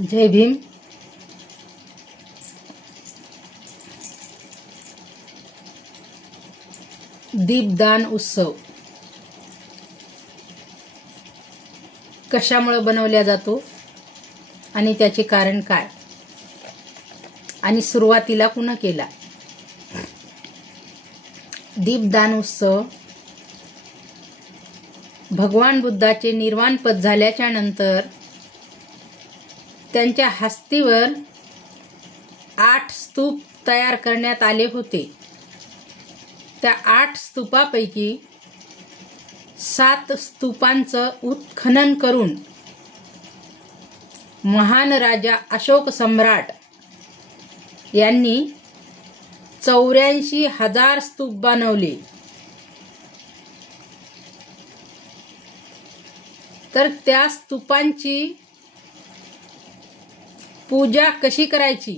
जय भीम। दीपदान उत्सव कशामुळे बनवला जातो आणि त्याचे कारण काय आणि सुरुवातीला कुणी केला? दीपदान उत्सव भगवान बुद्धाचे निर्वाणपद झाल्याच्या नंतर त्यांच्या हस्तीवर 8 स्तूप तयार करण्यात आले होते। त्या 8 स्तूपापैकी 7 स्तूपांचं उत्खनन करून महान राजा अशोक सम्राट यांनी 84,000 स्तूप बनवले। तर त्या स्तूपांची पूजा कशी करायची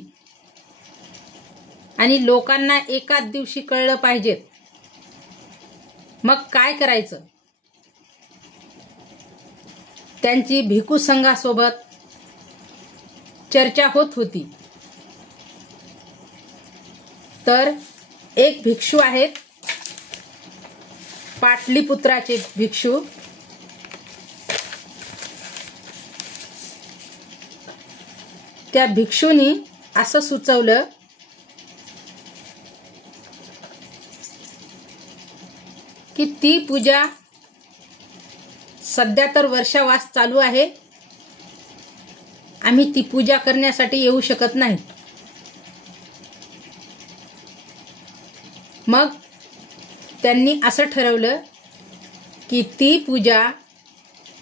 आणि लोकांना एकाच दिवशी कळलं पाहिजे, मग काय करायचं? त्यांची भिक्खू संघासोबत चर्चा होत होती। तर एक भिक्षू आहेत, पाटलीपुत्राचे भिक्षू। त्या भिक्षूनी असं सुचवलं की ती पूजा सध्या तर वर्षावास चालू आहे, आम्ही ती पूजा करण्यासाठी येऊ शकत नाही। मग त्यांनी असं ठरवलं की ती पूजा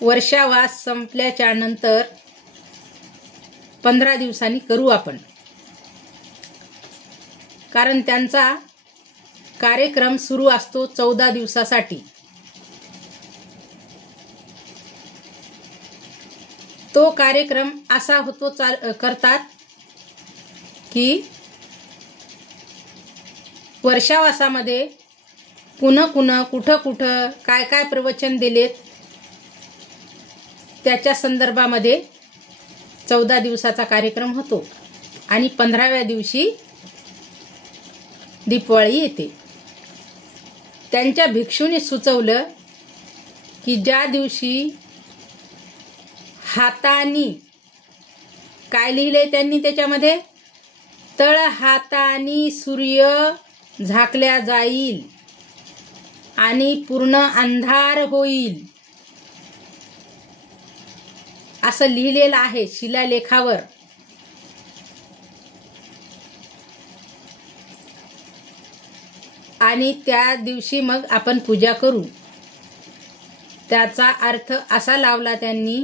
वर्षावास संपल्याच्या नंतर 15 दिवसांनी करू आपण, कारण त्यांचा कार्यक्रम सुरू असतो 14 दिवसासाठी। तो कार्यक्रम असा होतो करतात की वर्षावासामध्ये कुणं कुठं काय प्रवचन दिलेत त्याच्या संदर्भामध्ये 14 दिवसाचा कार्यक्रम होतो आणि 15व्या दिवशी दीपावली येते। त्यांच्या भिक्षूने सुचवलं की ज्या दिवशी हातानी काय लिहिलंय त्यांनी त्याच्यामध्ये, तळ हातानी सूर्य झाकल्या जाईल आणि पूर्ण अंधार होईल, असं लिहिलेलं आहे शिलालेखावर। आणि त्या दिवशी मग आपण पूजा करू। त्याचा अर्थ असा लावला त्यांनी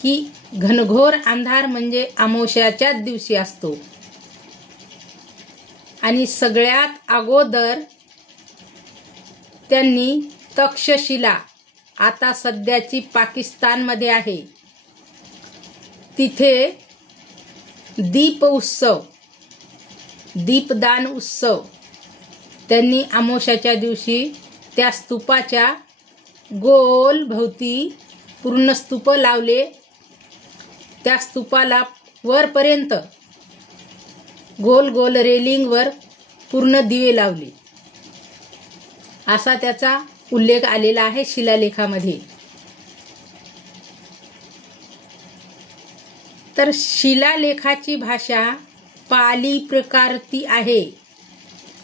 की घनघोर अंधार म्हणजे अमावस्याच्याच दिवशी असतो आणि सगळ्यात अगोदर त्यांनी तक्षशिला, आता सध्याची पाकिस्तानमध्ये आहे, तिथे दीप उत्सव, दीपदान उत्सव त्यांनी अमावस्याच्या दिवशी त्या स्तूपाच्या गोल भोवती पूर्ण स्तूप लावले। त्या स्तूपाला वरपर्यंत गोल गोल रेलिंगवर पूर्ण दिवे लावले, असा त्याचा उल्लेख आलेला आहे शिलालेखामध्ये। तर शिलालेखाची भाषा पाली प्रकारती आहे।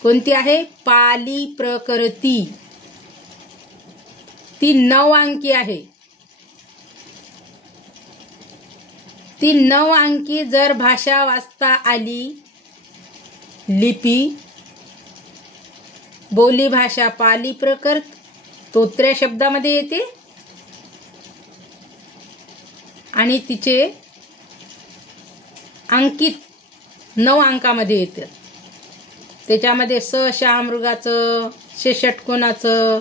कोणती आहे? पाली प्रकृती। ती 9 अंकी आहे। ती 9 अंकी जर भाषा वाचता आली, लिपी बोली भाषा पाली प्रकृत तोत्र्या शब्दामध्ये येते आणि तिचे अंकित 9 अंकामध्ये येते। त्याच्यामध्ये स शा मृगाचं, षटकोनाचं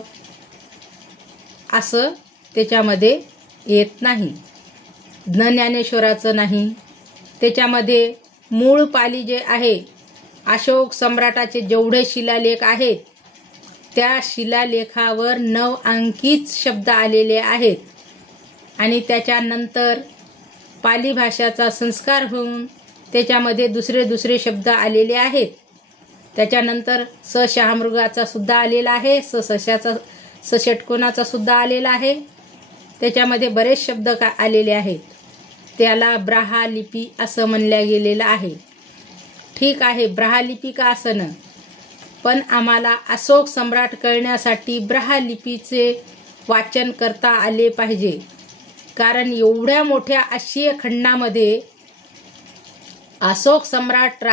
असं त्याच्यामध्ये येत नाही, ज्ञानेश्वराचं नाही। त्याच्यामध्ये मूळ पाली जे आहे, अशोक सम्राटाचे जेवढे शिलालेख आहेत त्या शिलालेखावर 9 अंकीच शब्द आलेले आहेत आणि त्याच्यानंतर पाली भाषाचा संस्कार होऊन त्याच्यामध्ये दुसरे दुसरे शब्द आलेले आहेत. त्याच्यानंतर स शहामृगाचा सुद्धा आलेला आहे, सशाचा षटकोनाचा सुद्धा आलेला आहे. त्याच्यामध्ये बरेच शब्द आलेले आहेत. त्याला ब्राह्मलिपी असं म्हणल्या गेलेलं आहे. ठीक आहे, ब्राह्मलिपी का असणं, पण आम्हाला अशोक सम्राट कळण्यासाठी ब्राह्मलिपीचे वाचन करता आले पाहिजे. कारण एवढ्या मोठ्या आशिया खंडामध्ये अशोक सम्राट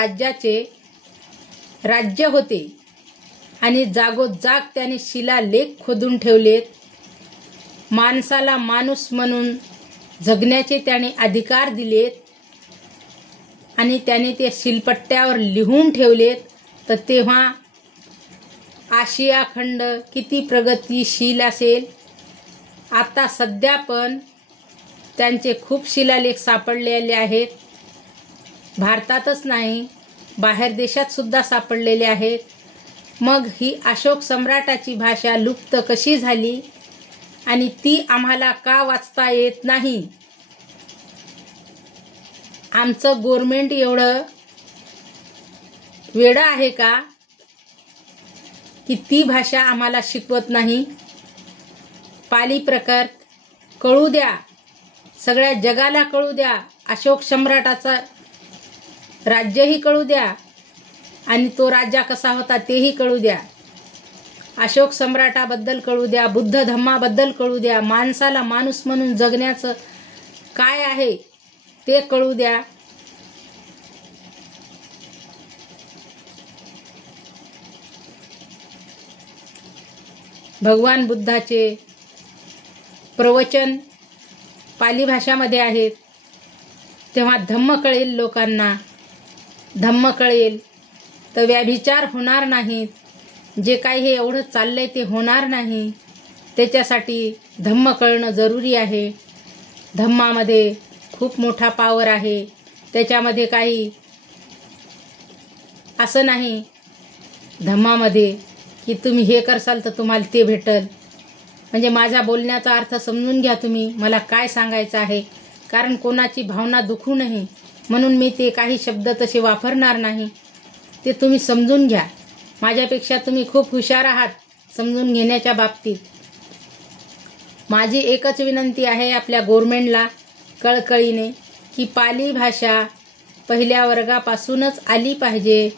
राज्य होते आणि जागोजाग त्याने शिलालेख खोदून ठेवलेत. माणसाला माणूस म्हणून जगण्याचे त्याने अधिकार दिलेत आणि त्याने ते शिलपट्ट्यावर लिहून ठेवलेत. तर तेव्हा आशिया खंड किती प्रगतिशील असेल. आता सध्या पण त्यांचे खूप शिलालेख सापडलेले आहेत. भारतातच नाही, बाहेर देशात सुद्धा सापडलेले आहेत. मग ही अशोक सम्राटाची भाषा लुप्त कशी झाली आणि ती आम्हाला का वाचता येत नाही? आमचं गव्हर्नमेंट एवढं वेडं आहे का की ती भाषा आम्हाला शिकवत नाही? पाली प्रकार कळू द्या, सगळ्या जगाला कळू द्या. अशोक सम्राटाचा राज्यही कळू द्या आणि तो राजा कसा होता तेही कळू द्या. अशोक सम्राटाबद्दल कळू द्या, बुद्ध धम्माबद्दल कळू द्या, माणसाला माणूस म्हणून जगण्याचं काय आहे ते कळू द्या. भगवान बुद्धाचे प्रवचन पाली भाषामध्ये आहेत. तेव्हा धम्म कळेल लोकांना. धम्म कळेल तर व्याभिचार होणार नाहीत. जे काही हे एवढं चाललंय ते होणार नाही. त्याच्यासाठी धम्म कळणं जरुरी आहे. धम्मामध्ये खूप मोठा पावर आहे. त्याच्यामध्ये काही असं नाही धम्मामध्ये की तुम्ही हे करसाल तर तुम्हाला ते भेटल. म्हणजे माझ्या बोलण्याचा अर्थ समजून घ्या तुम्ही, मला काय सांगायचं आहे. कारण कोणाची भावना दुखू नये म्हणून मी ते काही शब्द तसे वापरणार नाही. ते तुम्ही समजून घ्या. माझ्यापेक्षा तुम्ही खूप हुशार आहात समजून घेण्याच्या बाबतीत. माझी एकच विनंती आहे आपल्या गव्हर्नमेंटला कळकळीने की पाली भाषा पहिल्या वर्गापासूनच आली पाहिजे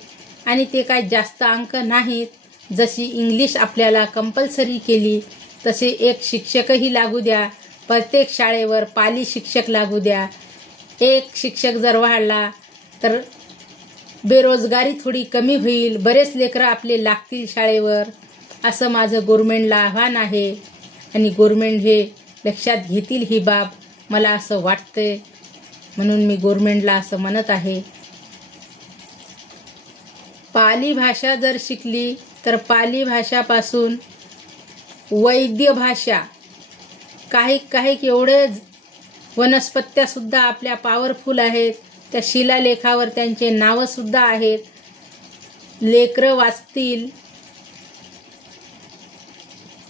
आणि ते काय जास्त अंक नाहीत. जशी इंग्लिश आपल्याला कंपल्सरी केली तसे एक शिक्षकही लागू द्या. प्रत्येक शाळेवर पाली शिक्षक लागू द्या. एक शिक्षक जर वाढला तर बेरोजगारी थोडी कमी होईल. बरेच लेकरं आपले लागतील शाळेवर, असं माझं गव्हर्नमेंटला आव्हान आहे. आणि गव्हर्नमेंट हे लक्षात घेतील ही बाब, मला असं वाटतंय. म्हणून मी गव्हर्नमेंटला असं म्हणत आहे. पाली भाषा जर शिकली तर पाली भाषापासून वैद्य भाषा काही एवढे वनस्पत्या सुद्धा आपल्या पॉवरफुल आहेत. त्या शिलालेखावर त्यांचे नावं सुद्धा आहेत. लेकरं वाचतील.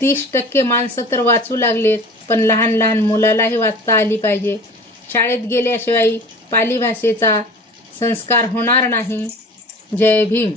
30% माणसं तर वाचू लागलेत, पण लहान लहान मुलालाही वाचता आली पाहिजे. शाळेत गेल्याशिवाय पाली भाषेचा संस्कार होणार नाही. जय भीम.